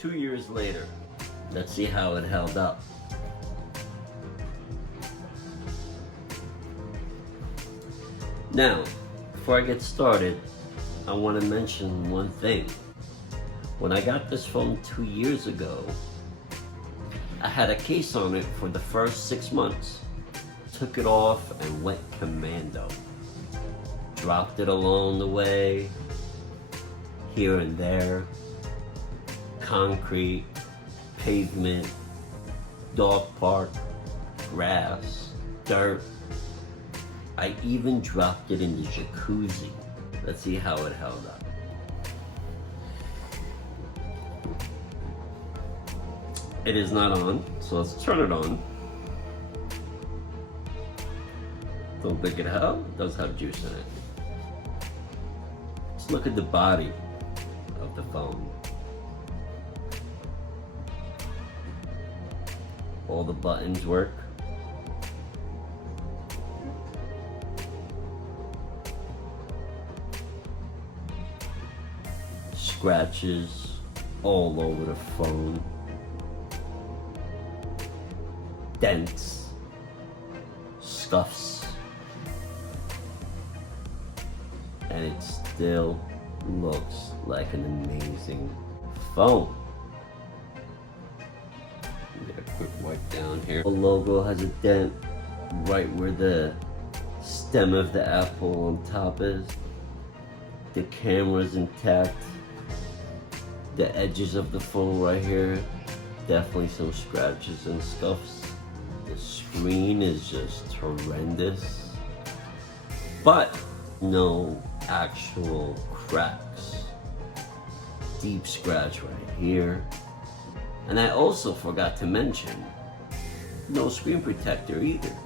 2 years later, let's see how it held up. Now, before I get started, I want to mention one thing. When I got this phone 2 years ago, I had a case on it for the first 6 months. Took it off and went commando. Dropped it along the way, here and there. Concrete, pavement, dog park, grass, dirt. I even dropped it in the jacuzzi. Let's see how it held up. It is not on, so let's turn it on. Don't think it does have juice in it. Let's look at the body of the phone. All the buttons work. Scratches all over the phone. Dents, scuffs, and it still looks like an amazing phone. Get a quick wipe down here. The logo has a dent right where the stem of the apple on top is. The camera's intact. The edges of the phone right here, definitely some scratches and scuffs. The screen is just horrendous, but no actual cracks. Deep scratch right here. And I also forgot to mention, no screen protector either.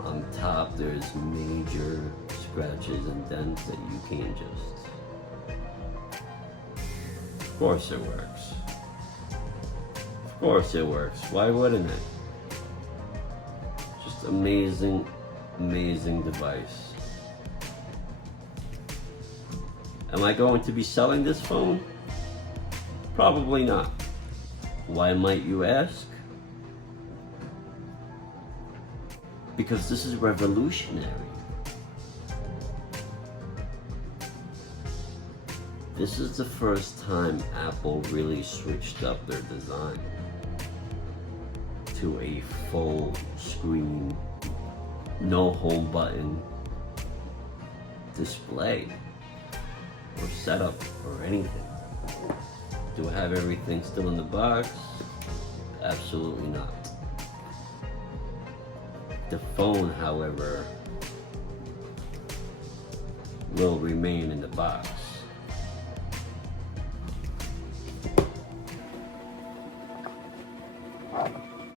On top there's major scratches and dents that you can't just... Of course it works. Of course it works. Why wouldn't it? Just amazing, amazing device. Am I going to be selling this phone? Probably not. Why might you ask? Because this is revolutionary. This is the first time Apple really switched up their design to a full screen, no home button display or setup or anything. Do I have everything still in the box? Absolutely not. The phone, however, will remain in the box.